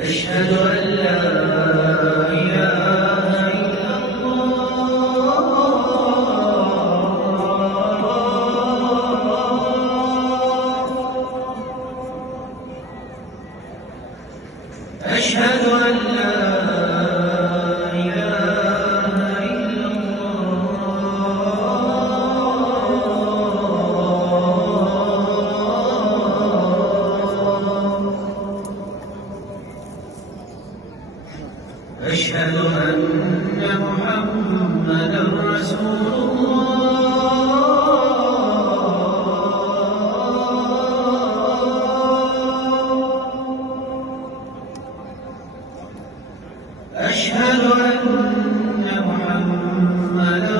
أشهد أن لا إله إلا الله أشهد أن لا إله إلا الله أشهد أن محمدًا رسول الله أشهد أن محمدًا